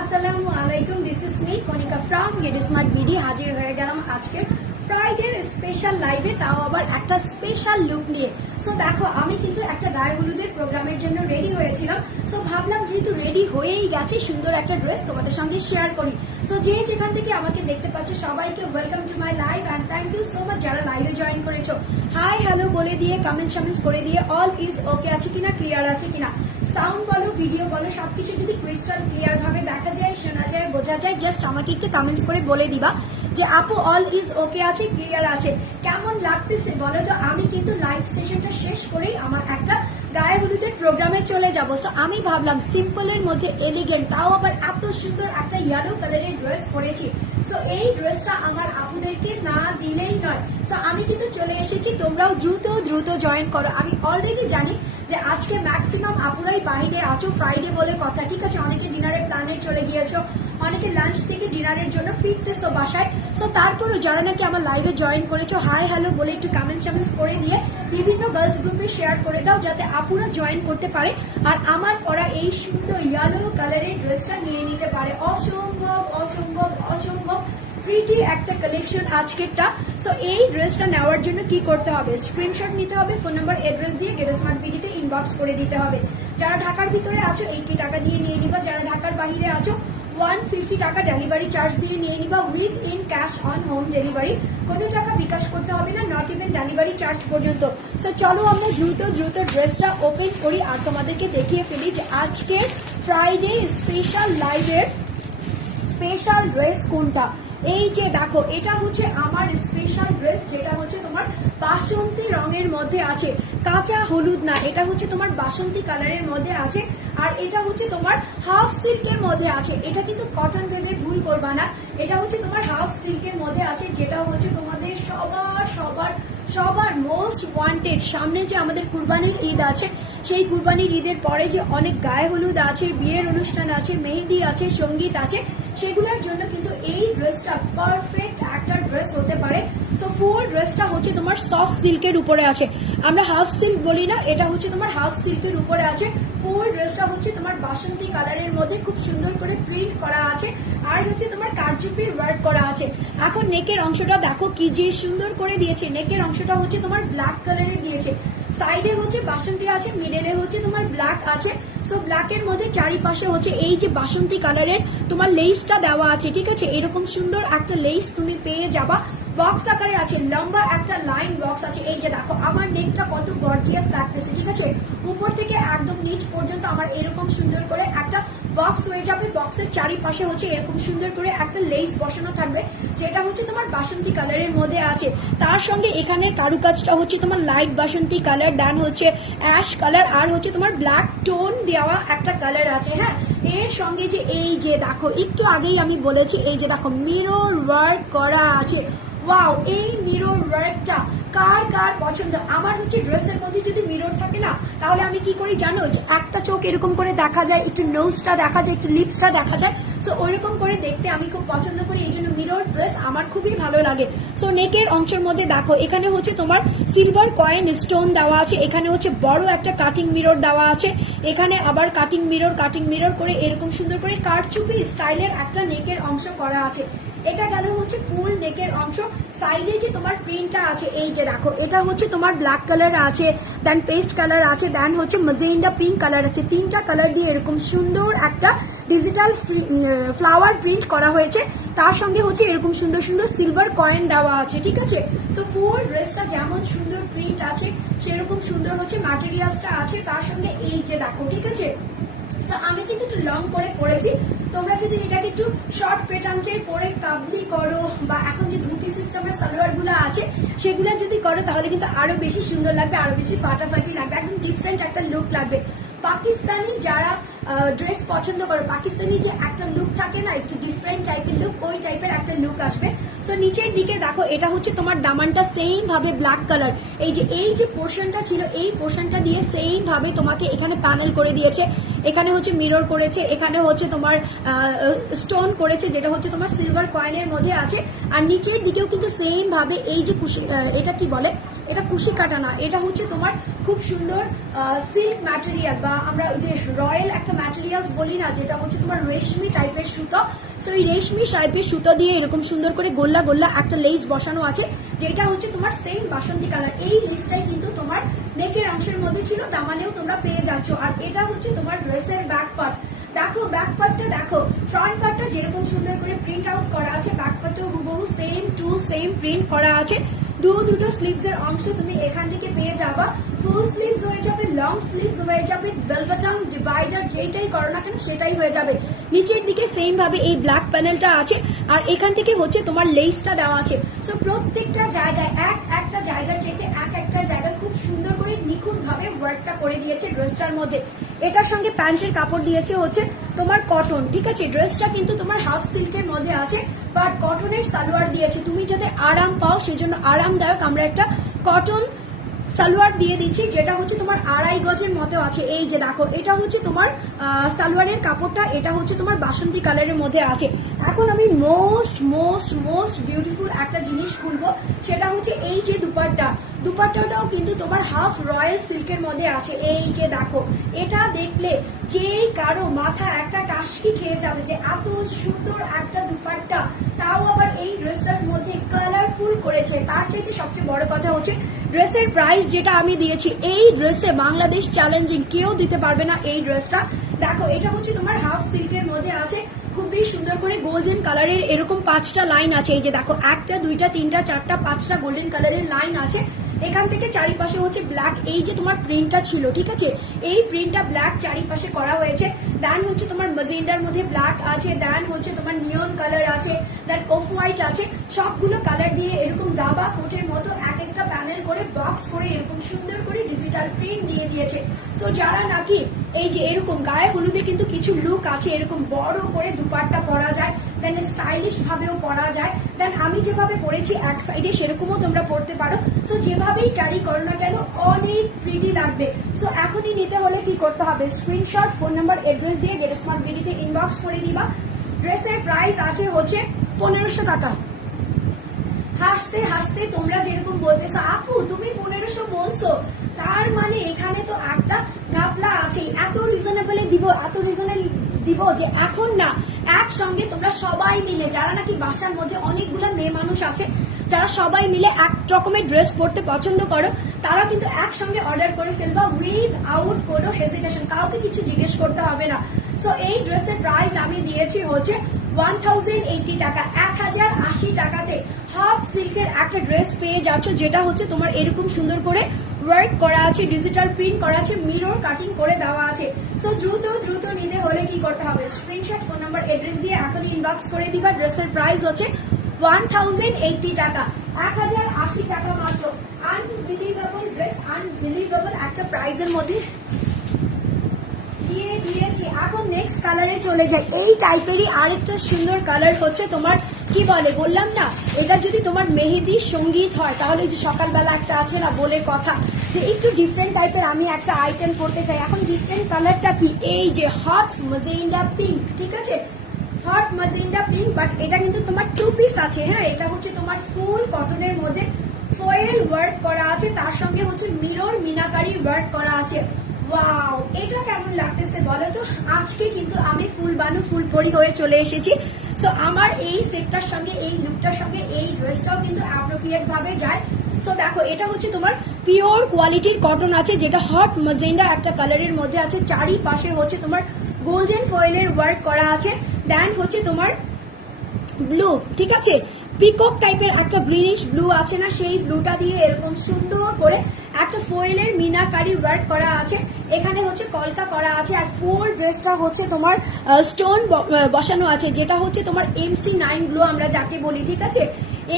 আসসালামু আলাইকুম this is me Konika from Get Smart BD হাজির হয়ে গেলাম আজকের ফ্রাইডের স্পেশাল লাইভে তাও আবার একটা স্পেশাল লুক নিয়ে। সো দেখো, আমি কিন্তু একটা গায়ে প্রোগ্রামের জন্য রেডি হয়েছিলাম। সো ভাবলাম যেহেতু রেডি হয়েই গেছে, সুন্দর একটা ড্রেস তোমাদের সঙ্গে শেয়ার করি। সো যে যেখান থেকে আমাকে দেখতে পাচ্ছ, সবাইকে welcome to my live and thank you so যারা লাইভে জয়েন করেছ। হাই হ্যালো বলে দিয়ে কমেন্ট সামেন্টস করে দিয়ে অল ইজ ওকে আছে কিনা ক্লিয়ার আছে কিনা? সাউন্ড বলো ভিডিও বলো, সবকিছু যদি ক্রিস্টাল ক্লিয়ার ভাবে দেখা যায়, শোনা যায়, বোঝা যায় জাস্ট আমাকে একটু কমেন্টস করে বলে দিবা যে, আপু অল ইজ ওকে আছে ক্লিয়ার আছে। কেমন লাগতেছে বলো তো? আমি কিন্তু লাইভ সেশনটা শেষ করেই আমার একটা গায়ে হলুদের প্রোগ্রামে চলে যাব। সো আমি ভাবলাম সিম্পলের মধ্যে এলিগেন্ট তাও আবার এত সুন্দর একটা ইয়েলো কালারের ড্রেস পরেছি। সো এই ড্রেসটা আমার আপুদেরকে না দিলেই নয়। সো আমি কিন্তু চলে এসেছি, তোমরাও দ্রুত দ্রুত জয়েন করো। আমি অলরেডি জানি যে আজকে ম্যাক্সিমাম আপুরাই বাইরে আছো ফ্রাইডে বলে কথা, ঠিক আছে? অনেকে ডিনারের প্ল্যানে চলে গিয়েছো, অনেকে লাঞ্চ থেকে ডিনারের জন্য ফিরতেছো বাসায়। সো তারপরও যারা নাকি আমার লাইভে জয়েন করেছ হাই হ্যালো বলে একটু কমেন্ট সামেন্টস করে দিয়ে বিভিন্ন গার্লস গ্রুপে শেয়ার করে দাও, যাতে আপুরা জয়েন করতে পারে। আর আমার পরা এই সুন্দর ইয়েলো কালারের ড্রেসটা নিয়ে নিতে পারে। অসম্ভব অসম্ভব অসম্ভব। প্রিটি একটা কালেকশন আজকেরটা। সো এই ড্রেসটা নেওয়ার জন্য কি করতে হবে? স্ক্রিনশট নিতে হবে ফোন নাম্বার অ্যাড্রেস দিয়ে গেটো স্মার্ট বিডিতে ইনবক্স করে দিতে হবে। যারা ঢাকার ভিতরে আছো এইটি টাকা দিয়ে নিয়ে নিবা। যারা ঢাকার বাইরে আছো ওয়ান ফিফটি টাকা ডেলিভারি চার্জ দিয়ে নিয়ে নিবা with in cash on home delivery কোনো টাকা বিকাশ করতে হবে না নট ইভেন ডেলিভারি চার্জ পর্যন্ত। সো চলো আমরা দ্রুত দ্রুত ড্রেসটা ওপেন করি আর তোমাদেরকে দেখিয়ে ফেলি যে আজকে ফ্রাইডে স্পেশাল লাইভের স্পেশাল ড্রেস কোনটা। এই যে দেখো, এটা হচ্ছে আমার স্পেশাল ড্রেস যেটা হচ্ছে তোমার বাসন্তী রঙের মধ্যে আছে। কাঁচা হলুদ না, এটা হচ্ছে তোমার বাসন্তী কালারের মধ্যে আছে। আর এটা হচ্ছে তোমার হাফ সিল্কের মধ্যে আছে। এটা কিন্তু কটন ভেবে ভুল করবা না। এটা হচ্ছে তোমার হাফ সিল্কের মধ্যে আছে, যেটা হচ্ছে তোমাদের সবার সবার সবার মোস্ট ওয়ান্টেড সামনে যে আমাদের কুরবানির ঈদ আছে, সেই কুরবানির ঈদের পরে যে অনেক গায়ে হলুদ আছে, বিয়ের অনুষ্ঠান আছে মেহেদি আছে, সংগীত আছে সেগুলোর জন্য কিন্তু এই ড্রেসটা পারফেক্ট একটা ড্রেস হতে পারে। সো ফুল ড্রেসটা হচ্ছে তোমার সফট সিল্কের উপরে আছে। আমরা হাফ সিল্ক বলি না, এটা হচ্ছে তোমার হাফ সিল্কের উপরে আছে। ফুল ড্রেসটা হচ্ছে তোমার বাসন্তী কালারের মধ্যে খুব সুন্দর করে প্রিন্ট করা আছে। আর হচ্ছে তোমার কারচুপির ওয়ার্ক করা আছে। এখন নেকের অংশটা দেখো কি যে সুন্দর করে দিয়েছে। নেকের অংশটা হচ্ছে তোমার ব্ল্যাক কালারে দিয়েছে। সাইডে হচ্ছে বাসন্তী আছে, মিডেলে হচ্ছে তোমার ব্ল্যাক আছে। সো ব্ল্যাকের মধ্যে চারিপাশে হচ্ছে এই যে বাসন্তী কালারের তোমার লেসটা দেওয়া আছে, ঠিক আছে? এরকম সুন্দর একটা লেস তুমি পেয়ে যাবা। বক্স আকারে আছে, লম্বা একটা লাইন বক্স আছে। এই যে দেখো, আমার নেকটা কত গর্জিয়াস লাগতেছে, ঠিক আছে? উপর থেকে একদম নিচ পর্যন্ত আমার এরকম সুন্দর করে একটা বক্স হয়ে যাবে। বক্সের চারিপাশে হচ্ছে এরকম সুন্দর করে একটা লেস বসানো থাকবে, যেটা হচ্ছে তোমার বাসন্তী কালারের মধ্যে আছে। তার সঙ্গে এখানে কারুকাজটা হচ্ছে তোমার লাইট বাসন্তী কালার ডান হচ্ছে অ্যাশ কালার আর হচ্ছে তোমার ব্ল্যাক টোন দেওয়া একটা কালার আছে হ্যাঁ? এর সঙ্গে যে এই যে দেখো, একটু আগেই আমি বলেছি, এই যে দেখো মিরর ওয়ার্ক করা আছে। ওয়াও এই মিরর ওয়ার্কটা কার কার পছন্দ? আমার হচ্ছে ড্রেসের মধ্যে যদি মিরর থাকে না, তাহলে আমি কি করি জানো? একটা চোখ এরকম করে দেখা যায়, একটু নোজটা দেখা যায়, একটু লিপসটা দেখা যায়। সো ওইরকম করে দেখতে আমি খুব পছন্দ করি, এই জন্য মিরর ড্রেস আমার খুবই ভালো লাগে। সো নেকের অংশের মধ্যে দেখো, এখানে হচ্ছে তোমার সিলভার কয়েন স্টোন দেওয়া আছে, এখানে হচ্ছে বড় একটা কাটিং মিরর দেওয়া আছে, এখানে আবার কাটিং মিরর কাটিং মিরর করে এরকম সুন্দর করে কারচুপি স্টাইলের একটা নেকের অংশ করা আছে। এটা গেল হচ্ছে ফুল নেকের অংশ? সাইডে যে তোমার প্রিন্টটা আছে, এই যে দেখো, এটা হচ্ছে তোমার ব্ল্যাক কালার আছে দেন পেস্ট কালার আছে দেন হচ্ছে মজেন্ডা পিঙ্ক কালার আছে। তিনটা কালার দিয়ে এরকম সুন্দর একটা ডিজিটাল ফ্লাওয়ার প্রিন্ট করা হয়েছে। তার সঙ্গে হচ্ছে এরকম সুন্দর সুন্দর সিলভার কয়েন দেওয়া আছে, ঠিক আছে? সো ফুল ড্রেসটা যেমন সুন্দর প্রিন্ট আছে, সেরকম সুন্দর হচ্ছে ম্যাটেরিয়ালসটা আছে। তার সঙ্গে এই যে দেখো, ঠিক আছে? আমি কিন্তু একটু লং করে পরেছি তোমরা যদি এটাকে একটু শর্ট পেটান্টে পরে কাবলি করো, বা এখন যে ধুতি সিস্টেমের সালোয়ারগুলো আছে, সেগুলো যদি করো, তাহলে কিন্তু আরও বেশি সুন্দর লাগবে, আরও বেশি ফাটাফাটি লাগবে, একদম ডিফারেন্ট একটা লুক লাগবে। পাকিস্তানি যারা ড্রেস পছন্দ করো। পাকিস্তানি যে একটা লুক থাকে না, একটু ডিফারেন্ট টাইপের লুক ওই টাইপের একটা লুক আসবে। সো নিচের দিকে দেখো, এটা হচ্ছে তোমার দামানটা সেম ভাবে ব্ল্যাক কালার এই যে এই যে পোর্শনটা ছিল, এই পোর্শনটা দিয়ে সেম ভাবে তোমাকে এখানে প্যানেল করে দিয়েছে। এখানে হচ্ছে মিরর করেছে, এখানে হচ্ছে তোমার স্টোন করেছে, যেটা হচ্ছে তোমার সিলভার কয়েনের মধ্যে আছে। আর নিচের দিকেও কিন্তু সেম ভাবে এই যে কুশি এটা কি বলে? এটা কুশি কাটা না এটা হচ্ছে তোমার খুব সুন্দর সিল্ক ম্যাটেরিয়াল বা আমরা ওই যে রয়্যাল একটা ম্যাটেরিয়ালস বলি না, যেটা হচ্ছে তোমার রেশমি টাইপের সুতো। সো এই রেশমি টাইপের সুতো দিয়ে এরকম সুন্দর করে গোল্লা গোল্লা একটা লেস বসানো আছে, যেটা হচ্ছে তোমার সেম বাসন্তী কালার এই লেসটাই কিন্তু তোমার নেকের অংশের মধ্যে ছিল দামানেও তোমরা পেয়ে যাচ্ছ। আর এটা হচ্ছে তোমার ড্রেসের ব্যাক পার্ট দেখো ব্যাক পার্টটা দেখো ফ্রন্ট পার্টটা যেরকম সুন্দর করে প্রিন্ট আউট করা আছে ব্যাক পার্টটাও হুবহু সেম টু সেম প্রিন্ট করা আছে। দু দুটো স্লিভস এর অংশ তুমি এখান থেকে পেয়ে যাবা। ফুল স্লিভস হয়ে যাবে লং স্লিভস হয়ে যাবে বেলবাটন ডিভাইডার যেটাই করো না কেন সেটাই হয়ে যাবে। নিচের দিকে সেম ভাবে এই ব্ল্যাক প্যানেলটা আছে, আর এখান থেকে হচ্ছে তোমার লেসটা দেওয়া আছে। সো প্রত্যেকটা জায়গায়, এক একটা জায়গা থেকে এক একটা জায়গা খুব সুন্দর করে নিখুঁত ভাবে ওয়ার্কটা করে দিয়েছে ড্রেসটার মধ্যে। এটার সঙ্গে প্যান্টের কাপড় দিয়েছে হচ্ছে তোমার কটন ঠিক আছে? ড্রেসটা কিন্তু তোমার হাফ সিল্কের মধ্যে আছে বাট কটনের সালোয়ার দিয়েছে। তুমি যাতে আরাম পাও, সেজন্য আরামদায়ক আমরা একটা কটন সালোয়ার দিয়ে দিচ্ছি, যেটা হচ্ছে তোমার আড়াই গজের মতো আছে। এই যে দেখো, এটা হচ্ছে তোমার সালোয়ারের কাপড়টা, এটা হচ্ছে তোমার বাসন্তী কালারের মধ্যে আছে। এখন আমি মোস্ট মোস্ট মোস্ট বিউটিফুল একটা জিনিস খুলবো। সেটা হচ্ছে এই যে দুপাট্টা। দুপাট্টাটাও কিন্তু তোমার হাফ রয়্যাল সিল্কের মধ্যে আছে। এই যে দেখো, এটা দেখলে যে কারও মাথা একটা টাসকি খেয়ে যাবে যে এত সুন্দর একটা দুপাট্টা, তাও আবার এই ড্রেসটার মধ্যে কালারফুল করেছে। তার চাইতে সবচেয়ে বড় কথা হচ্ছে ড্রেসের প্রাইস যেটা আমি দিয়েছি, এই ড্রেসে বাংলাদেশ চ্যালেঞ্জিং কেউ দিতে পারবে না এই ড্রেসটা দেখো, এটা হচ্ছে তোমার হাফ সিল্কের মধ্যে আছে। খুবই সুন্দর করে গোল্ডেন কালারের এরকম পাঁচটা লাইন আছে। এই যে দেখো, একটা, দুইটা, তিনটা, চারটা, পাঁচটা গোল্ডেন কালারের লাইন আছে। এখান থেকে চারিপাশে হচ্ছে ব্ল্যাক এই যে তোমার প্রিন্টটা ছিল, ঠিক আছে? এই প্রিন্টটা ব্ল্যাক চারিপাশে করা হয়েছে। দেন হচ্ছে তোমার মজেন্ডার মধ্যে ব্ল্যাক আছে। দেন হচ্ছে তোমার নিয়ন কালার আছে। দেন অফ হোয়াইট আছে। সবগুলো কালার দিয়ে এরকম দাবা কোটের মতো এক প্যানেল করে বক্স করে এরকম সুন্দর করে ডিজিটাল প্রিন্ট দিয়ে দিয়েছে। সো যারা নাকি এই যে এরকম গায়ে হলুদে কিন্তু কিছু লুক আছে, এরকম বড় করে দুপাট্টা পরা যায় দেন স্টাইলিশ ভাবেও পরা যায় দেন আমি যেভাবে পরেছি এক সাইডে সেরকমও তোমরা পরতে পারো। সো যেভাবেই ক্যারি করো না কেন, অনেক প্রিটি লাগবে। সো এখনই নিতে হলে কি করতে হবে? স্ক্রিনশট ফোন নাম্বার অ্যাড্রেস দিয়ে গেট স্মার্ট বিডিতে ইনবক্স করে দিবা। ড্রেসের প্রাইস আছে হচ্ছে পনেরোশো টাকা। হাসতে হাসতে তোমরা যেরকম বলতেছো, আপু, তুমি পনেরোশো বলছো। তার মানে এখানে তো একটা ঘাপলা আছে এত রিজনেবলে দিব, এত রিজনেবল দিব যে এখন না, একসঙ্গে তোমরা সবাই মিলে, যারা নাকি বাসার মধ্যে অনেকগুলো মেয়ে মানুষ আছে, যারা সবাই মিলে এক রকমের ড্রেস পরতে পছন্দ করো তারা কিন্তু একসঙ্গে অর্ডার করে ফেলবা উইথ আউট কোনো হেসিটেশন কাউকে কিছু জিজ্ঞেস করতে হবে না। সো এই ড্রেসের প্রাইস আমি দিয়েছি হচ্ছে ওয়ান থাউজেন্ড এইটি টাকা, এক হাজার আশি টাকাতে হাফ সিল্কের একটা ড্রেস পেয়ে যাচ্ছ, যেটা হচ্ছে তোমার এরকম সুন্দর করে ওয়ার্ক করা আছে ডিজিটাল প্রিন্ট করা আছে মিরর কাটিং করে দেওয়া আছে। সো দ্রুত দ্রুত নিতে হলে কি করতে হবে? স্ক্রিনশট ফোন নাম্বার অ্যাড্রেস দিয়ে এখনই ইনবক্স করে দিবা। ড্রেসের প্রাইস হচ্ছে ওয়ান থাউজেন্ড এইটি টাকা, এক হাজার আশি টাকা মাত্র। আনবিলিভেবল ড্রেস আনবিলিভেবল একটা প্রাইসের মধ্যে দিয়েছি এখন নেক্সট কালারে চলে যাই। এই টাইপেরই আরেকটা সুন্দর কালার হচ্ছে তোমার, কি বলে বললাম না? এটা যদি তোমার মেহেদি সংগীত হয়, তাহলে যে সকালবেলা একটা আছে না, বলে কথা। যে একটু ডিফারেন্ট টাইপের আমি একটা আইটেম করতে চাই। এখন ডিফারেন্ট কালারটা কি? এই যে হট মজেন্ডা পিঙ্ক ঠিক আছে? হট মজেন্ডা পিঙ্ক বাট এটা কিন্তু তোমার টু পিস আছে হ্যাঁ? এটা হচ্ছে তোমার ফুল কটনের মধ্যে ফয়েল ওয়ার্ক করা আছে। তার সঙ্গে হচ্ছে মিরর মিনাকারি ওয়ার্ক করা আছে। ওয়াও এটা কেমন লাগতেছে বলো তো আজকে কিন্তু আমি ফুল বানু ফুল পরি হয়ে চলে এসেছি। সো আমার এই সেটটার সঙ্গে, এই লুকটার সঙ্গে, এই ড্রেসটাও কিন্তু অ্যাপ্রোপ্রিয়েট ভাবে যায়। সো দেখো, এটা হচ্ছে তোমার পিওর কোয়ালিটির কটন আছে, যেটা হট মজেন্ডা একটা কালারের মধ্যে আছে। চারিপাশে হচ্ছে তোমার গোল্ডেন ফয়েলের ওয়ার্ক করা আছে। দেন হচ্ছে তোমার ব্লু ঠিক আছে? পিকক টাইপের একটা গ্রিনিশ ব্লু আছে না, সেই ব্লুটা দিয়ে এরকম সুন্দর করে একটা ফয়েলের মিনাকারি ওয়ার্ক করা আছে। এখানে হচ্ছে কলকা করা আছে আর ফুল ড্রেসটা হচ্ছে তোমার স্টোন বসানো আছে, যেটা হচ্ছে তোমার এমসি নাইন গ্লো আমরা যাকে বলি, ঠিক আছে?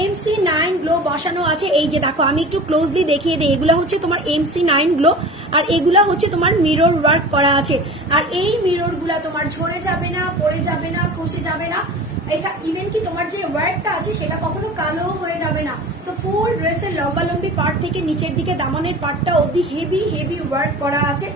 এমসি নাইন গ্লো বসানো আছে, এই যে দেখো, আমি একটু ক্লোজলি দেখিয়ে দিই, এগুলো হচ্ছে তোমার এমসি নাইন গ্লো আর এগুলা হচ্ছে তোমার মিরর ওয়ার্ক করা আছে। আর এই মিররগুলা তোমার ঝরে যাবে না, পড়ে যাবে না, খসে যাবে না এটা ইভেন কি তোমার যে ওয়ার্কটা আছে, সেটা কখনো কালো হয়ে যাবে না। সো ফুল ড্রেসের লম্বালম্বি পার্ট থেকে নিচের দিকে দামানের পার্টটা অবধি হেভি হেভি ওয়ার্ক করা আছে।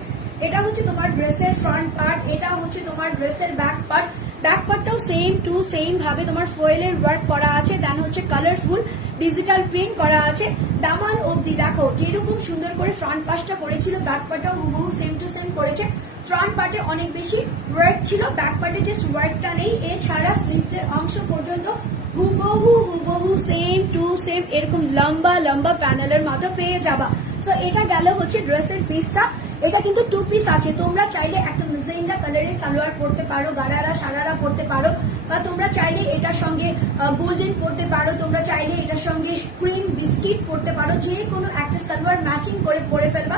এটা হচ্ছে তোমার ড্রেসের ফ্রন্ট পার্ট এটা হচ্ছে তোমার ড্রেসের ব্যাক পার্ট ব্যাক পার্টটাও সেম টু সেম ভাবে তোমার ফয়েলের ওয়ার্ক করা আছে। দেন হচ্ছে কালারফুল ডিজিটাল প্রিন্ট করা আছে। দামান অবধি দেখো, যেরকম সুন্দর করে ফ্রন্ট পাশটা করেছিল ব্যাক পার্টটাও হুবহু সেম টু সেম করেছে। ফ্রন্ট পার্টে অনেক বেশি ওয়ার্ক ছিল ব্যাক পার্টে জাস্ট ওয়ার্কটা নেই। এছাড়া স্লিভসের অংশ পর্যন্ত হুবহু হুবহু সেম টু সেম এরকম লম্বা লম্বা প্যানেলের মতো পেয়ে যাবা। সো এটা গেল হচ্ছে ড্রেসের পিসটা এটা কিন্তু টু পিস আছে। তোমরা চাইলে একটা মেজেন্ডা কালারের সালোয়ার পরতে পারো, গারারা, সারারা পরতে পারো, বা তোমরা চাইলে এটার সঙ্গে গোল্ডেন পরতে পারো, তোমরা চাইলে এটার সঙ্গে ক্রিম বিস্কিট পরতে পারো, যে কোনো একটা সালোয়ার ম্যাচিং করে পরে ফেলবা।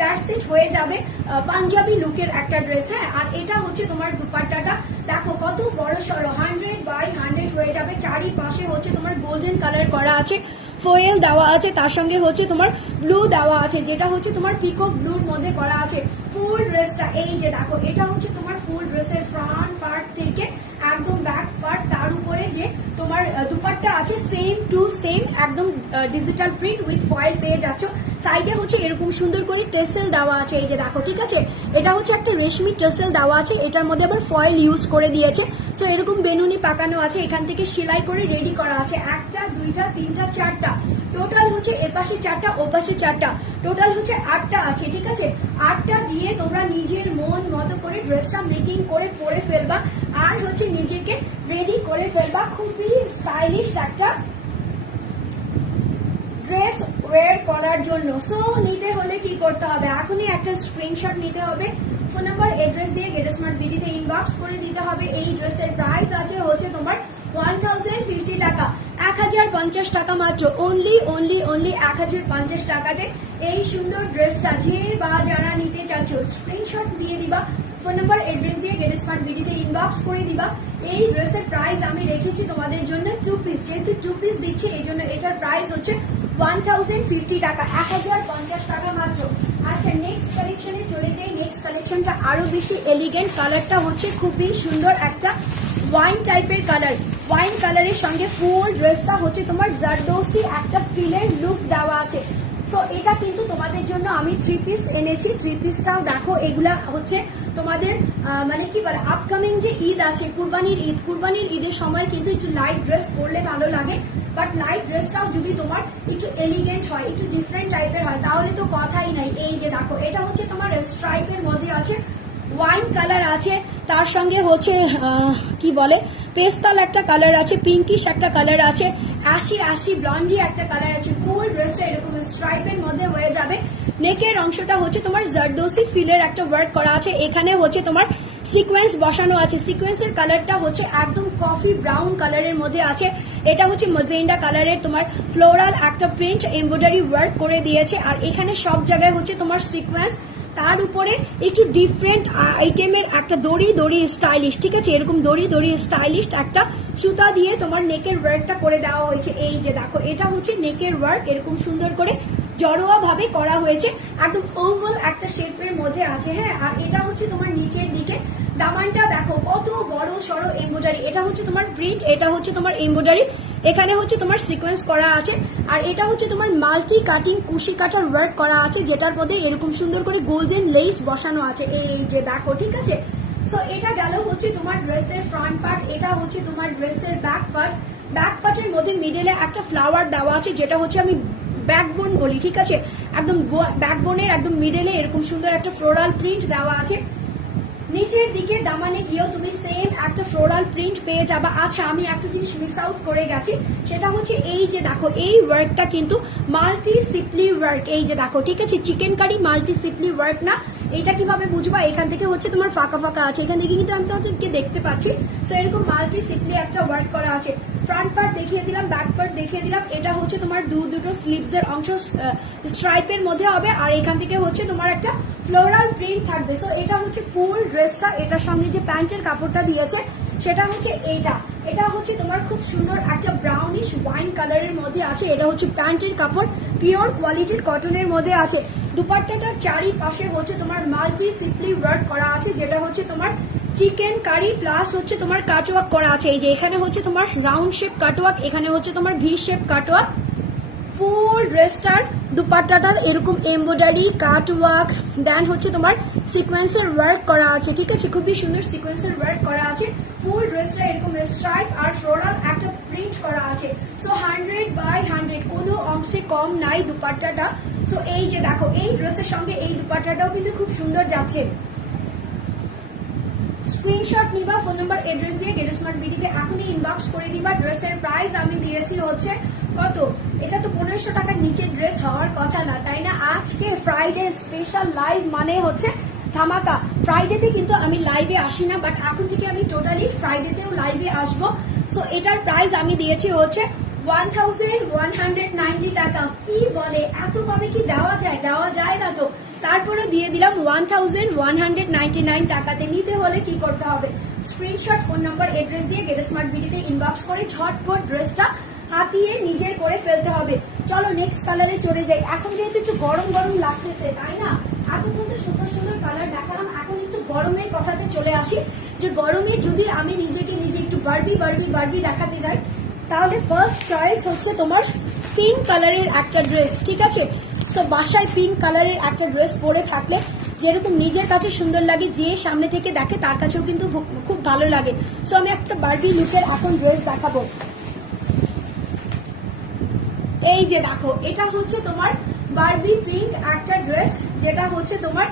দ্যাটস ইট, হয়ে যাবে। পাঞ্জাবি লুকের একটা ড্রেস হ্যাঁ? আর এটা হচ্ছে তোমার দুপাট্টাটা। দেখো, কত বড় সড়ো হান্ড্রেড বাই হান্ড্রেড হয়ে যাবে। চারিপাশে হচ্ছে তোমার গোল্ডেন কালার করা আছে ফোয়েল দেওয়া আছে, তার সঙ্গে হচ্ছে তোমার ব্লু দেওয়া আছে, যেটা হচ্ছে তোমার পিকো ব্লুর মধ্যে করা আছে। ফুল ড্রেসটা এই যে দেখো, এটা হচ্ছে তোমার ফুল ড্রেসের ফ্রন্ট পার্ট থেকে একদম ব্যাক পার্ট তার উপরে যে তোমার দুপাট্টা আছে সেম টু সেম একদম ডিজিটাল প্রিন্ট উইথ ফয়েল পেয়ে যাচ্ছ। সাইডে হচ্ছে এরকম সুন্দর করে টেসেল দেওয়া আছে, এই যে দেখো, ঠিক আছে? এটা হচ্ছে একটা রেশমি টেসেল দেওয়া আছে, এটার মধ্যে আবার ফয়েল ইউজ করে দিয়েছে। সো এরকম বেনুনি পাকানো আছে, এখান থেকে সেলাই করে রেডি করা আছে। একটা, দুইটা, তিনটা, চারটা। টোটাল হচ্ছে এপাশে চারটা ওপাশে চারটা। টোটাল হচ্ছে আটটা আছে, ঠিক আছে? আটটা দিয়ে তোমরা নিজের মন মতো করে ড্রেসটা মেকিং করে পরে ফেলবা। আর হচ্ছে নিজেকে রেডি করে ফেলবা। খুবই স্টাইলিশ একটা ড্রেস ওয়্যার করার জন্য। সো নিতে হলে কি করতে হবে? এখনই একটা স্ক্রিনশট নিতে হবে। ফোন নাম্বার এড্রেস দিয়ে গেট স্মার্ট বিডিতে ইনবক্স করে দিতে হবে। এই ড্রেসের প্রাইস আছে হচ্ছে তোমার ওয়ান থাউজেন্ড ফিফটি টাকা। এক হাজার পঞ্চাশ টাকা মাত্র। অনলি অনলি অনলি এক হাজার পঞ্চাশ টাকাতে এই সুন্দর ড্রেসটা যে বা যারা নিতে চাচ্ছ স্ক্রিনশট দিয়ে দিবা ফোন নাম্বার এড্রেস দিয়ে গেট স্মার্ট বিডিতে ইনবক্স করে দিবা। এই ড্রেসের প্রাইস আমি রেখেছি তোমাদের জন্য টু পিস যেহেতু টু পিস দিচ্ছি, এই জন্য এটার প্রাইস হচ্ছে ওয়ান থাউজেন্ড ফিফটি টাকা। এক হাজার পঞ্চাশ টাকা মাত্র। আচ্ছা নেক্সট কালেকশনে চলে যাই। নেক্সট কালেকশনটা আরও বেশি এলিগেন্ট কালারটা হচ্ছে খুবই সুন্দর একটা ওয়াইন টাইপের কালার ওয়াইন কালারের সঙ্গে ফুল ড্রেসটা হচ্ছে তোমার জারদোসি একটা ফিলের লুক দেওয়া আছে। সো এটা কিন্তু তোমাদের জন্য আমি থ্রি পিস এনেছি। থ্রি পিসটাও দেখো, এগুলা হচ্ছে তোমাদের মানে কি বলে আপকামিং যে ঈদ আছে, কুরবানির ঈদ, কুরবানির ঈদের সময় কিন্তু একটু লাইট ড্রেস পরলে ভালো লাগে। বাট লাইট ড্রেসটাও যদি তোমার একটু এলিগেন্ট হয়, একটু ডিফারেন্ট টাইপের হয়, তাহলে তো কথাই নাই। এই যে দেখো, এটা হচ্ছে তোমার স্ট্রাইপের মধ্যে আছে। ওয়াইন কালার আছে, তার সঙ্গে হচ্ছে কি বলে পেস্তাল একটা কালার আছে পিঙ্কিশ একটা কালার আছে অ্যাশি অ্যাশি ব্লন্ডি একটা কালার আছে ফুল ড্রেসটা এরকম স্ট্রাইপের মধ্যে হয়ে যাবে। নেকের অংশটা হচ্ছে তোমার জারদোসি ফিলের একটা ওয়ার্ক করা আছে, এখানে হচ্ছে তোমার সিকোয়েন্স বসানো আছে। সিকোয়েন্সের কালারটা হচ্ছে একদম কফি ব্রাউন কালারের মধ্যে আছে। এটা হচ্ছে মজেন্ডা কালারের তোমার ফ্লোরাল একটা প্রিন্ট এমব্রয়ডারি ওয়ার্ক করে দিয়েছে। আর এখানে সব জায়গায় হচ্ছে তোমার সিকোয়েন্স তার উপরে একটু ডিফারেন্ট আইটেমের একটা দড়ি দড়ি স্টাইলিশ ঠিক আছে? এরকম দড়ি দড়ি স্টাইলিশ একটা সুতা দিয়ে তোমার নেকের ওয়ার্কটা করে দেওয়া হয়েছে। এই যে দেখো, এটা হচ্ছে নেকের ওয়ার্ক এরকম সুন্দর করে জড়োয়া ভাবে করা হয়েছে। একদম ওভাল একটা শেপের মধ্যে আছে হ্যাঁ? আর এটা হচ্ছে তোমার নিচের দিকে। দামানটা দেখো, কত বড়, সড়ো এমব্রয়ডারি এটা হচ্ছে তোমার প্রিন্ট এটা হচ্ছে তোমার এমব্রয়ডারি এখানে হচ্ছে তোমার সিকোয়েন্স করা আছে। আর এটা হচ্ছে তোমার মাল্টি কাটিং কুশি কাটার ওয়ার্ক করা আছে, যেটার মধ্যে এরকম সুন্দর করে গোল্ডেন লেস বসানো আছে। এই যে দেখো, ঠিক আছে? সো এটা গেল হচ্ছে তোমার ড্রেসের ফ্রন্ট পার্ট এটা হচ্ছে তোমার ড্রেসের ব্যাক পার্ট ব্যাক পার্টের মধ্যে মিডলে একটা ফ্লাওয়ার দেওয়া আছে, যেটা হচ্ছে আমি ব্যাকবোন বলি, ঠিক আছে? একদম ব্যাকবোনের একদম মিডলে এরকম সুন্দর একটা ফ্লোরাল প্রিন্ট দেওয়া আছে। নিচের দিকে দামানে গিয়েও তুমি সেম একটা ফ্লোরাল প্রিন্ট পেয়ে যাবা। আচ্ছা আমি একটা জিনিস মিস আউট করে গেছি, সেটা হচ্ছে এই যে দেখো, এই ওয়ার্কটা কিন্তু মাল্টি সিপলি ওয়ার্ক এই যে দেখো, ঠিক আছে? চিকেন কারি মাল্টি সিপলি ওয়ার্ক না, এটা কীভাবে বুঝবা? এখান থেকে হচ্ছে তোমার ফাঁকা ফাঁকা আছে। এখান থেকে কিন্তু আমি তোমাদেরকে দেখতে পাচ্ছি। সো এরকম মাল্টি সিপলি একটা ওয়ার্ক করা আছে। ফ্রন্ট পার্ট দেখিয়ে দিলাম ব্যাক পার্ট দেখিয়ে দিলাম। এটা হচ্ছে তোমার দু, দুটো স্লিভস এর অংশ স্ট্রাইপের মধ্যে হবে, আর এখান থেকে হচ্ছে তোমার একটা ফ্লোরাল প্রিন্ট থাকবে। সো এটা হচ্ছে ফুল ড্রেসটা এটার সঙ্গে যে প্যান্টের কাপড়টা দিয়েছে, সেটা হচ্ছে এইটা। এটা হচ্ছে তোমার খুব সুন্দর একটা ব্রাউনিশ ওয়াইন কালারের মধ্যে আছে, এটা হচ্ছে প্যান্টের কাপড় পিওর কোয়ালিটির কটনের মধ্যে আছে। দুপাট্টাটার চারিপাশে হচ্ছে তোমার মাল্টি সিপলি ওয়ার্ক করা আছে, যেটা হচ্ছে তোমার চিকেন কারি প্লাস হচ্ছে তোমার কাটওয়ার্ক করা আছে। এই যে এখানে হচ্ছে তোমার রাউন্ড শেপ কাটওয়ার্ক এখানে হচ্ছে তোমার ভি শেপ কাটওয়ার্ক ফুল ড্রেসটার দুপাট্টাটা এরকম এমব্রয়ডারি কাট ওয়ার্ক দেন হচ্ছে তোমার সিকোয়েন্সের ওয়ার্ক করা আছে, ঠিক আছে? খুবই সুন্দর সিকোয়েন্সের ওয়ার্ক করা আছে। ফুল ড্রেসটা এরকম স্ট্রাইপ আর ফ্লোরাল একটা প্রিন্ট করা আছে। সো হান্ড্রেড বাই হান্ড্রেড কোনো অংশে কম নাই দুপাট্টাটা। সো এই যে দেখো, এই ড্রেসের সঙ্গে এই দুপাট্টাটাও কিন্তু খুব সুন্দর যাচ্ছে। স্ক্রিনশট নিবা, ফোন নাম্বার এড্রেস দিয়ে গেট স্মার্ট বিডিতে এখনই ইনবক্স করে দিবা। ড্রেসের প্রাইস আমি দিয়েছি হচ্ছে কত? এটা তো পনেরোশো টাকার নিচে ড্রেস হওয়ার কথা না, তাই না? আজকে ফ্রাইডে স্পেশাল লাইভ মানে হচ্ছে ধামাকা। ফ্রাইডেতে কিন্তু আমি লাইভে আসি না বাট এখন থেকে আমি টোটালি ফ্রাইডেতেও লাইভে আসব। সো এটার প্রাইস আমি দিয়েছি হচ্ছে one thousand one hundred ninety টাকা। কি বলে? এত কমে কি দেওয়া যায়? দেওয়া যায় না তো। তারপরে দিয়ে দিলাম one thousand one hundred nine টাকাতে। নিতে হলে কি করতে হবে? স্ক্রিনশট ফোন নাম্বার এড্রেস দিয়ে গেট স্মার্ট বিডিতে ইনবক্স করে ঝটপট ড্রেসটা হাতিয়ে নিজের করে ফেলতে হবে। চলো নেক্সট কালারে চলে যাই। এখন যেহেতু একটু গরম গরম লাগতেছে, তাই না? এখন কিন্তু সুন্দর সুন্দর কালার দেখালাম, এখন একটু গরমের কথাতে চলে আসি। যে গরমে যদি আমি নিজেকে নিজে একটু বারবি বারবি বারবি দেখাতে যাই, তাহলে ফার্স্ট চয়েস হচ্ছে তোমার পিঙ্ক কালারের একটা ড্রেস ঠিক আছে? সো বাসায় পিঙ্ক কালারের একটা ড্রেস পরে থাকলে যেরকম নিজের কাছে সুন্দর লাগে, যে সামনে থেকে দেখে তার কাছেও কিন্তু খুব ভালো লাগে। সো আমি একটা বার্বি লুকের এখন ড্রেস দেখাবো। এই যে দেখো, এটা হচ্ছে তোমার বার্বি পিঙ্ক একটা ড্রেস যেটা হচ্ছে তোমার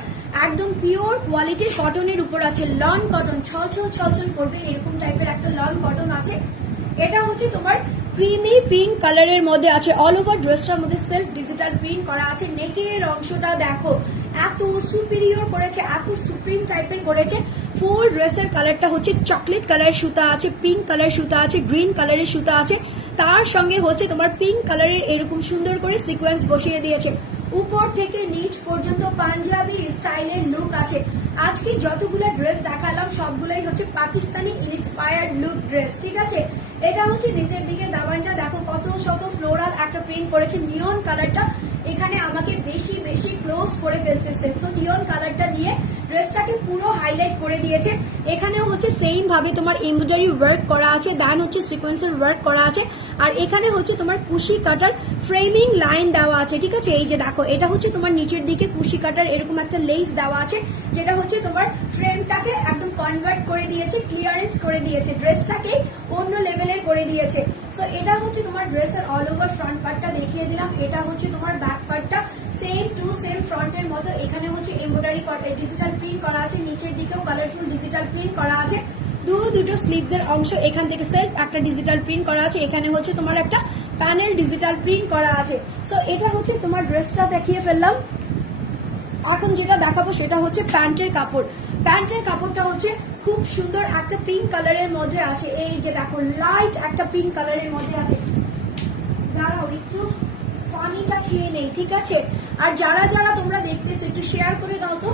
একদম পিওর কোয়ালিটির কটনের উপর আছে। লন কটন ছল ছল ছল ছল করবে, এরকম টাইপের একটা লন কটন আছে। এটা হচ্ছে তোমার ক্রিমি পিঙ্ক কালারের মধ্যে আছে অল ওভার ড্রেসটার মধ্যে সেলফ ডিজিটাল প্রিন্ট করা আছে। নেকের অংশটা দেখো, এত সুপিরিয়র করেছে, এত সুপ্রিম টাইপের করেছে। ফুল ড্রেসের কালারটা হচ্ছে চকলেট কালার সুতা আছে পিঙ্ক কালার সুতা আছে গ্রিন কালারের সুতা আছে। তার সঙ্গে হচ্ছে তোমার পিঙ্ক কালারের এরকম সুন্দর করে সিকোয়েন্স বসিয়ে দিয়েছে। উপর থেকে নিচ পর্যন্ত পাঞ্জাবি স্টাইলের লুক আছে। আজকে যতগুলো ড্রেস দেখালাম, সবগুলাই হচ্ছে পাকিস্তানি ইন্সপায়ার্ড লুক ড্রেস ঠিক আছে? এটা হচ্ছে নিচের দিকে দাবানটা। দেখো কত শত ফ্লোরাল একটা প্রিন্ট করেছে। নিয়ন কালারটা এখানে আমাকে বেশি বেশি ক্লোজ করে ফেলছে সো। নিয়ন কালারটা দিয়ে ড্রেসটাকে পুরো হাইলাইট করে দিয়েছে। এখানেও হচ্ছে সেম ভাবে তোমার এমব্রয়ডারি ওয়ার্ক করা আছে দান হচ্ছে সিকোয়েন্সের ওয়ার্ক করা আছে। আর এখানে হচ্ছে তোমার কুশি কাটার ফ্রেমিং লাইন দেওয়া আছে, ঠিক আছে? এই যে দেখো এটা হচ্ছে তোমার নিচের দিকে কুশি কাটার এরকম একটা লেস দেওয়া আছে, যেটা হচ্ছে তোমার ফ্রেমটাকে একদম কনভার্ট করে দিয়েছে ক্লিয়ারেন্স করে দিয়েছে ড্রেসটাকে অন্য লেভেলের করে দিয়েছে। সো এটা হচ্ছে তোমার ড্রেসের অল ওভার ফ্রন্ট পার্টটা দেখিয়ে দিলাম, এটা হচ্ছে তোমার ব্যাক পার্টটা সেম টু সেম ফ্রন্টের মতো। এখানে হচ্ছে এমব্রয়ডারি ডিজিটাল প্রিন্ট করা আছে, নিচের দিকেও কালারফুল ডিজিটাল প্রিন্ট করা আছে। দু, দুটো স্লিভস এর অংশ এখান থেকে সেলফ একটা ডিজিটাল প্রিন্ট করা আছে। এখানে হচ্ছে তোমার একটা প্যানেল ডিজিটাল প্রিন্ট করা আছে। সো এটা হচ্ছে তোমার ড্রেসটা দেখিয়ে ফেললাম। এখন যেটা দেখাবো সেটা হচ্ছে প্যান্টের কাপড়। প্যান্টের কাপড়টা হচ্ছে খুব সুন্দর একটা পিঙ্ক কালারের মধ্যে আছে। এই যে দেখো লাইট একটা পিঙ্ক কালারের মধ্যে আছে। দাঁড়াও, একটু পানিটা খেয়ে নেই, ঠিক আছে? আর যারা যারা তোমরা দেখতেছো, একটু শেয়ার করে দাও তো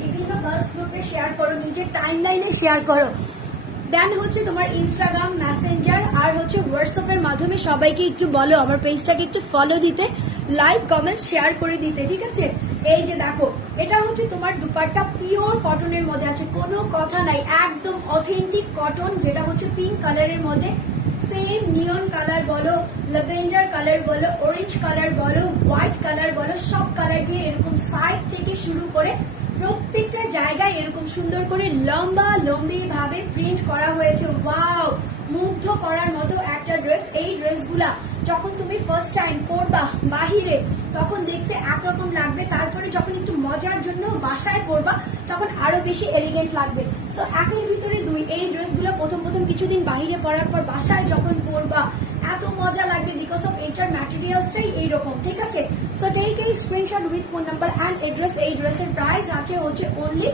বিভিন্ন গার্লস গ্রুপে শেয়ার করো, নিজের টাইম লাইনে শেয়ার করো। দেন হচ্ছে তোমার ইনস্টাগ্রাম মেসেঞ্জার আর হচ্ছে হোয়াটসঅ্যাপের মাধ্যমে সবাইকে একটু বলো, আমার পেজটাকে একটু ফলো দিতে লাইক কমেন্ট শেয়ার করে দিতে, ঠিক আছে? এই যে দেখো, এটা হচ্ছে তোমার দুপাট্টা পিওর কটনের মধ্যে আছে, কোনো কথা নাই, একদম অথেন্টিক কটন যেটা হচ্ছে পিঙ্ক কালারের মধ্যে। সেম নিয়ন কালার বলো ল্যাভেন্ডার কালার বলো অরেঞ্জ কালার বলো হোয়াইট কালার বলো, সব কালার দিয়ে এরকম সাইড থেকে শুরু করে প্রত্যেকটা জায়গায় এরকম সুন্দর করে লম্বা লম্বি ভাবে প্রিন্ট করা হয়েছে। ওয়াও মুগ্ধ করার মতো একটা ড্রেস এই ড্রেসগুলা যখন তুমি ফার্স্ট টাইম পরবা বাহিরে, তখন দেখতে একরকম লাগবে। তারপরে যখন একটু মজার জন্য বাসায় পরবা, তখন আরও বেশি এলিগেন্ট লাগবে। সো একের ভিতরে দুই, এই ড্রেসগুলো প্রথম প্রথম কিছুদিন বাহিরে পরার পর বাসায় যখন পরবা এত মজা লাগবে বিকজ অফ এটার ম্যাটেরিয়ালসটাই এইরকম, ঠিক আছে? সো টেক এই screenshot with phone number and address এই ড্রেসের প্রাইস আছে হচ্ছে অনলি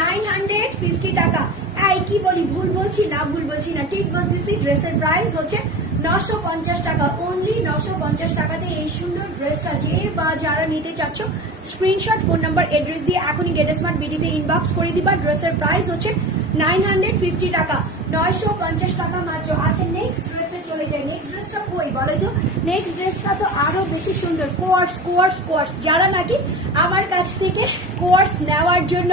নাইন হান্ড্রেড ফিফটি টাকা। এই, কি বলি, ভুল বলছি? না, ভুল বলছি না, ঠিক বলতেছি ড্রেসের প্রাইস হচ্ছে নশো পঞ্চাশ টাকা। অনলি নশো পঞ্চাশ টাকাতে এই সুন্দর ড্রেসটা যে বা যারা নিতে চাচ্ছ স্ক্রিনশট ফোন নাম্বার এড্রেস দিয়ে এখনই গেট স্মার্ট বিডিতে ইনবক্স করে দিবা। ড্রেসের প্রাইস হচ্ছে নাইন হান্ড্রেড ফিফটি টাকা, নয়শো পঞ্চাশ টাকা মাত্র। আচ্ছা নেক্সট ড্রেসে চলে যাই। নেক্সট ড্রেসটা কই বলো তো? নেক্সট ড্রেসটা তো আরও বেশি সুন্দর। কোয়ার্স কোয়ার্স কোয়ার্স যারা নাকি আমার কাছ থেকে কোয়ার্স নেওয়ার জন্য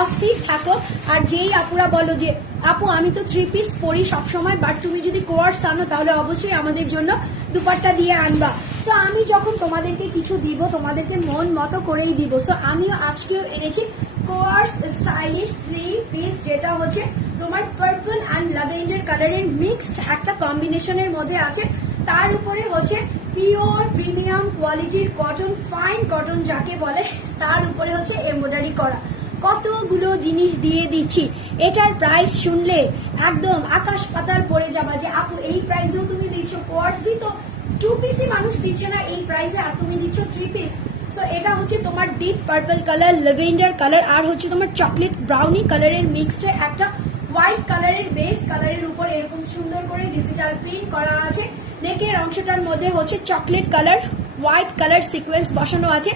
অস্থির থাকো, আর যেই আপুরা বলো যে, আপু, আমি তো থ্রি পিস পরি সবসময় বাট তুমি যদি কোয়ার্স আনো, তাহলে অবশ্যই আমাদের জন্য দুপাট্টা দিয়ে আনবা। সো আমি যখন তোমাদেরকে কিছু দিব, তোমাদেরকে মন মতো করেই দিব। সো আমিও আজকেও এনেছি। কোয়ার্স স্টাইলিশ থ্রি পিস যেটা হচ্ছে তোমার পার্পল অ্যান্ড ল্যাভেন্ডার কালারের মিক্সড একটা কম্বিনেশনের মধ্যে আছে। তার উপরে হচ্ছে পিওর প্রিমিয়াম কোয়ালিটির কটন ফাইন কটন যাকে বলে, তার উপরে হচ্ছে এমব্রয়ডারি করা। কতগুলো জিনিস দিয়ে দিচ্ছি, এটার প্রাইস শুনলে একদম আকাশ পাতাল পড়ে যাবা যে, আপু, এই প্রাইসেও তুমি দিচ্ছ কোয়ার্সি তো টু পিসই মানুষ দিচ্ছে না, এই প্রাইসে আর তুমি দিচ্ছ থ্রি পিস সো এটা হচ্ছে তোমার deep purple colour lavender colour আর হচ্ছে তোমার চকলেট ব্রাউনি কালারের মিক্সড একটা হোয়াইট কালারের বেস কালারের উপর এরকম সুন্দর করে ডিজিটাল প্রিন্ট করা আছে। নেকের অংশটার মধ্যে হচ্ছে chocolate colour white colour sequence বসানো আছে।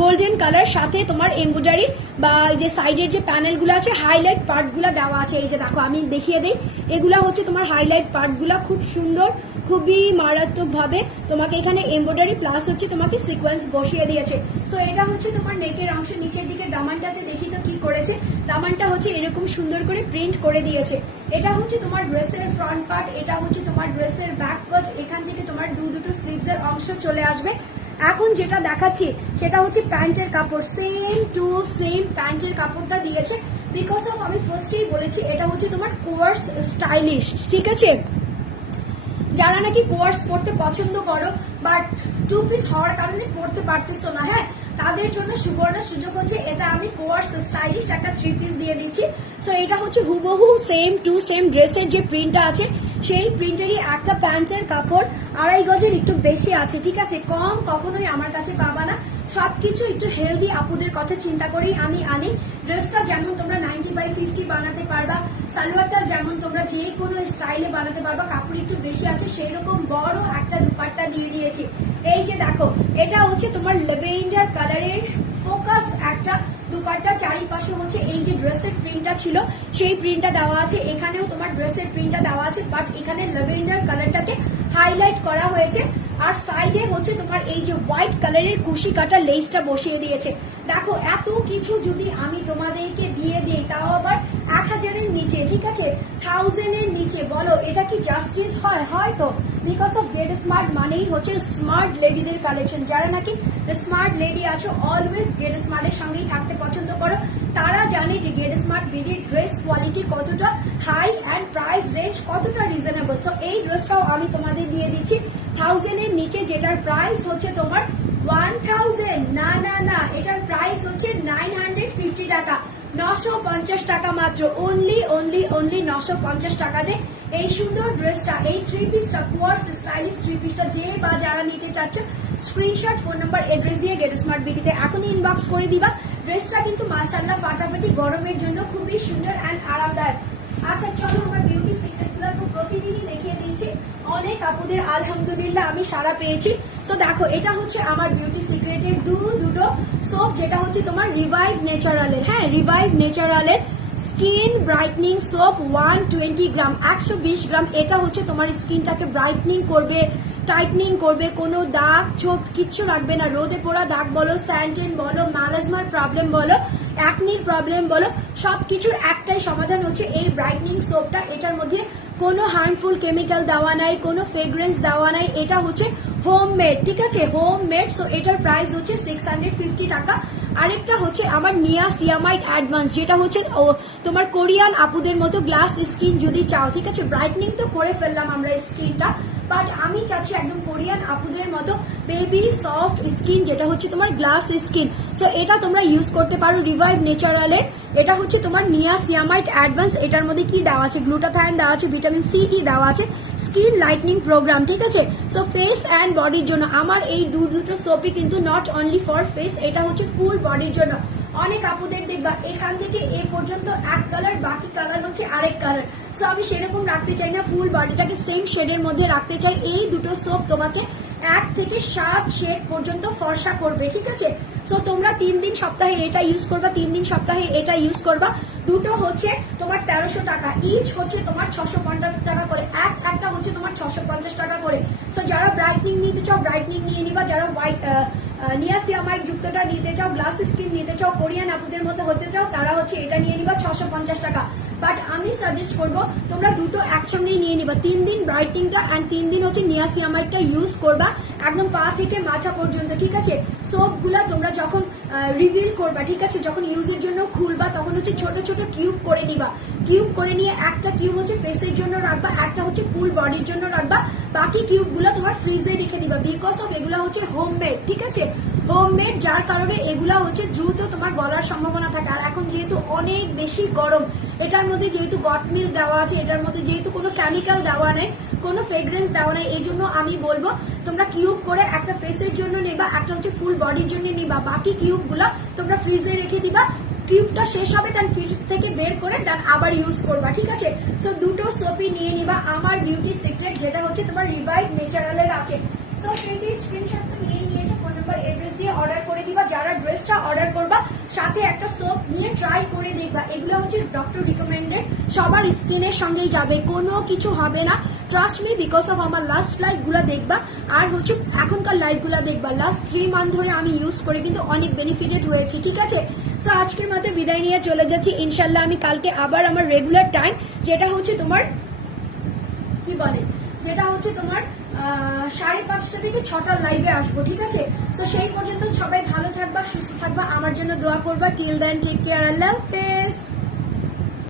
গোল্ডেন কালার সাথে তোমার এমব্রয়ডারি বা যে সাইডের যে প্যানেলগুলো আছে হাইলাইট পার্টগুলো দেওয়া আছে। এই যে দেখো, আমি দেখিয়ে দিই। এগুলা হচ্ছে তোমার হাইলাইট পার্টগুলো খুব সুন্দর খুবই মারাত্মকভাবে তোমাকে এখানে এমব্রয়ডারি প্লাস হচ্ছে তোমাকে সিকোয়েন্স বসিয়ে দিয়েছে। সো এটা হচ্ছে তোমার নেকের অংশ নিচের দিকে দামানটাতে দেখি তো কি করেছে। দামানটা হচ্ছে এরকম সুন্দর করে প্রিন্ট করে দিয়েছে। এটা হচ্ছে তোমার ড্রেসের ফ্রন্ট পার্ট এটা হচ্ছে তোমার ড্রেসের ব্যাক পার্ট এখান থেকে তোমার দু দুটো স্লিভসের অংশ চলে আসবে। এখন যেটা দেখাচ্ছি, সেটা হচ্ছে প্যান্টের কাপড়। সেম টু সেম প্যান্টের কাপড়টা দিয়েছে। বিকজ অফ আমি ফার্স্টেই বলেছি, এটা হচ্ছে তোমার কোয়ার্স স্টাইলিশ ঠিক আছে? যারা নাকি কোয়ার্স পড়তে পছন্দ করো বাট টু পিস হওয়ার কারণে পড়তে পারতেছো না হ্যাঁ? তাদের জন্য সুবর্ণ সুযোগ হচ্ছে, এটা আমি কোয়ার্স স্টাইলিশ একটা থ্রি পিস দিয়ে দিচ্ছি। সো এটা হচ্ছে হুবহু সেম টু সেম ড্রেসের যে প্রিন্টটা আছে, সেই প্রিন্টেরই একটা প্যান্টের কাপড়, আড়াই গজের একটু বেশি আছে, ঠিক আছে? কম কখনোই আমার কাছে পাবা না। সবকিছু একটু হেলদি আপুদের কথা চিন্তা করেই আমি আনি। ড্রেসটা যেমন তোমরা নাইনটি বাই ফিফটি বানাতে পারবা, সালোয়ারটা যেমন তোমরা যে কোনো স্টাইলে বানাতে পারবা, কাপড় একটু বেশি আছে সেই রকম বড় একটা দুপাট্টা দিয়ে দিয়েছি। এই যে দেখো, এটা হচ্ছে তোমার লেভেন্ডার কালারের ফোকাস একটা দুপাট্টা। চারিপাশে হচ্ছে এই যে ড্রেসের প্রিন্টটা ছিল, সেই প্রিন্টটা দেওয়া আছে। এখানেও তোমার ড্রেসের প্রিন্টটা দেওয়া আছে বাট এখানে লেভেন্ডার কালারটাকে হাইলাইট করা হয়েছে। আর সাইডে হচ্ছে তোমার এই যে হোয়াইট কালারের কুশি কাটা লেসটা বসিয়ে দিয়েছে। দেখো, এত কিছু যদি আমি তোমাদেরকে দিয়ে দিই, তাও আবার এক হাজারের নিচে, ঠিক আছে? থাউজেন্ডের নিচে, বলো, এটা কি জাস্টিস হয়? হয়তো। বিকজ অফ গেট স্মার্ট মানেই হচ্ছে স্মার্ট লেডিদের কালেকশন যারা নাকি স্মার্ট লেডি আছো অলওয়েজ গেট স্মার্টের সঙ্গেই থাকতে পছন্দ করো। তারা জানে যে গেট স্মার্ট বিডির ড্রেস কোয়ালিটি কতটা হাই অ্যান্ড প্রাইস রেঞ্জ কতটা রিজনেবল সো এই ড্রেসটাও আমি তোমাদের দিয়ে দিচ্ছি। থাউজেন্ডের নিচে যেটার প্রাইস হচ্ছে তোমার ওয়ান থাউজেন্ড না না না, এটার প্রাইস হচ্ছে নাইন হান্ড্রেড ফিফটি টাকা। নশো পঞ্চাশ টাকা মাত্র। অনলি অনলি অনলি নশো পঞ্চাশ টাকাতে এই সুন্দর ড্রেসটা এই থ্রি পিসটা কোয়ার্স স্টাইলিশ থ্রি পিসটা যে বা যারা নিতে চাচ্ছে স্ক্রিনশট ফোন নাম্বার এড্রেস দিয়ে গেট স্মার্ট বিডিতে এখনই ইনবক্স করে দিবা। ড্রেসটা কিন্তু মাশাল্লাহ ফাটাফাটি গরমের জন্য খুবই সুন্দর অ্যান্ড আরামদায়ক। আচ্ছা চলো আমার বিউটি সিক্রেটগুলো তো প্রতিদিনই দেখিয়ে দিয়েছি। অনেক আপুদের আলহামদুলিল্লাহ আমি সারা পেয়েছি। সো দেখো, এটা হচ্ছে আমার বিউটি সিক্রেটের দু, দুটো সোপ যেটা হচ্ছে তোমার রিভাইভ ন্যাচারালের হ্যাঁ Revive ন্যাচারালের skin brightening soap one twenty gram একশো বিশ গ্রাম এটা হচ্ছে তোমার স্কিনটাকে ব্রাইটনিং করবে। টাইটনিং করবে, কোনো দাগ ছোপ কিচ্ছু রাখবে না। রোদে পোড়া দাগ বলো স্যান্টেন বলো ম্যালাজমার প্রবলেম বলো অ্যাকনির প্রবলেম বলো সব কিছুর একটাই সমাধান হচ্ছে এই ব্রাইটনিং সোপটা এটার মধ্যে কোনো হার্মফুল কেমিক্যাল দেওয়া নাই, কোনো ফ্রেগ্রেন্স দেওয়া নাই। এটা হচ্ছে হোম মেড ঠিক আছে? হোম মেড সো এটার প্রাইস হচ্ছে সিক্স হান্ড্রেড ফিফটি টাকা। আরেকটা হচ্ছে আমার নিয়া সিয়ামাইট অ্যাডভান্স যেটা হচ্ছে তোমার কোরিয়ান আপুদের মতো গ্লাস স্কিন যদি চাও, ঠিক আছে? ব্রাইটনিং তো করে ফেললাম আমরা স্কিনটা বাট আমি চাচ্ছি একদম কোরিয়ান আপুদের মতো বেবি সফট স্কিন যেটা হচ্ছে তোমার গ্লাস স্কিন সো এটা তোমরা ইউজ করতে পারো রিভাইভ ন্যাচারালের এটা হচ্ছে তোমার নিয়া সিয়ামাইট অ্যাডভান্স এটার মধ্যে কি দেওয়া আছে? গ্লুটাথাইন দেওয়া আছে ভিটামিন সি ই দেওয়া আছে স্কিন লাইটনিং প্রোগ্রাম ঠিক আছে? সো ফেস অ্যান্ড বডির জন্য। আমার এই দু দুটো সোপই কিন্তু নট অনলি ফর ফেস এটা হচ্ছে ফুল বডির জন্য। অনেক আপুদের দেখবা এখান থেকে এ পর্যন্ত এক কালার বাকি কালার হচ্ছে আরেক কালার সো আমি সেরকম রাখতে চাই না ফুল বডিটাকে সেম শেডের মধ্যে রাখতে চাই। এই দুটো সোপ তোমাকে এক থেকে সাত শেড পর্যন্ত ফর্সা করবে, ঠিক আছে? সো তোমরা তিন দিন সপ্তাহে এটা ইউজ করবা, তিন দিন সপ্তাহে এটা ইউজ করবা। দুটো হচ্ছে তোমার তেরোশো টাকা ইচ হচ্ছে তোমার ছশো পঞ্চাশ টাকা করে। এক, একটা হচ্ছে তোমার ছশো পঞ্চাশ টাকা করে। সো যারা ব্রাইটনিং নিতে চাও ব্রাইটনিং নিয়ে নিবা, যারা হোয়াইট নিয়াসিয়ামাইট যুক্তটা নিতে চাও গ্লাস স্কিন নিতে চাও, কোরিয়ান আপুদের মতো হচ্ছে চাও, তারা হচ্ছে এটা নিয়ে নিবা ছশো টাকা। বাট আমি সাজেস্ট করব, তোমরা দুটো একসঙ্গেই নিয়ে নিবা। তিন দিন ব্রাইটনিংটা অ্যান্ড তিন দিন হচ্ছে নিয়াসিয়ামাইডটা ইউজ করবা, একদম পা থেকে মাথা পর্যন্ত, ঠিক আছে? সোপগুলা তোমরা যখন রিভিল করবা, ঠিক আছে? যখন ইউজের জন্য খুলবা, তখন হচ্ছে ছোট ছোট কিউব করে নিবা। কিউব করে নিয়ে একটা কিউব হচ্ছে ফেসের জন্য রাখবা, একটা হচ্ছে ফুল বডির জন্য রাখবা। বাকি কিউবগুলো তোমার ফ্রিজে রেখে দিবা বিকজ অফ এগুলো হচ্ছে হোমমেড ঠিক আছে? হোমমেড, যার কারণে এগুলা হচ্ছে দ্রুত তোমার গলার সম্ভাবনা থাকে। আর এখন যেহেতু অনেক বেশি গরম, এটার মধ্যে যেহেতু গট মিল্ক দেওয়া আছে, এটার মধ্যে যেহেতু কোনো কেমিক্যাল দেওয়া নেই, কোনো ফ্রেগ্রেন্স দেওয়া নেই, এই জন্য আমি বলব, তোমরা কিউব করে একটা ফেসের জন্য নেবা, একটা হচ্ছে ফুল বডির জন্য নিবা। বাকি কিউবগুলো তোমরা ফ্রিজে রেখে দিবা। কিউবটা শেষ হবে দেন ফ্রিজ থেকে বের করে দেন আবার ইউজ করবা, ঠিক আছে? সো দুটো সোপি নিয়ে নিবা। আমার বিউটি সিক্রেট যেটা হচ্ছে তোমার রিভাইভ নেচারালের আছে। সো সেইটি স্ক্রিনশটটা নিয়ে নিয়েছো নাম্বার এড্রেস দিয়ে অর্ডার করে দিবা, যারা ড্রেসটা অর্ডার করবা, সাথে একটা সোপ নিয়ে ট্রাই করে দেখবা। এগুলো হচ্ছে ডক্টর রিকমেন্ডেড সবার স্কিনের সঙ্গেই যাবে, কোনো কিছু হবে না। ট্রাস্ট মি বিকজ অফ আমার লাস্ট লাইফগুলো দেখবা। আর হচ্ছে এখনকার লাইফগুলো দেখবা। লাস্ট থ্রি মান্থ ধরে আমি ইউজ করে কিন্তু অনেক বেনিফিটেড হয়েছি, ঠিক আছে? সো আজকের মতো বিদায় নিয়ে চলে যাচ্ছি। ইনশাল্লাহ আমি কালকে আবার আমার রেগুলার টাইম যেটা হচ্ছে তোমার, কি বলে? যেটা হচ্ছে তোমার সাড়ে পাঁচটা থেকে ছটার লাইভে আসব, ঠিক আছে? তো সেই পর্যন্ত সবাই ভালো থাকবা, সুস্থ থাকবা। আমার জন্য দোয়া করবা। টিল দেন টেক কেয়ার আল্লাহ হাফেজ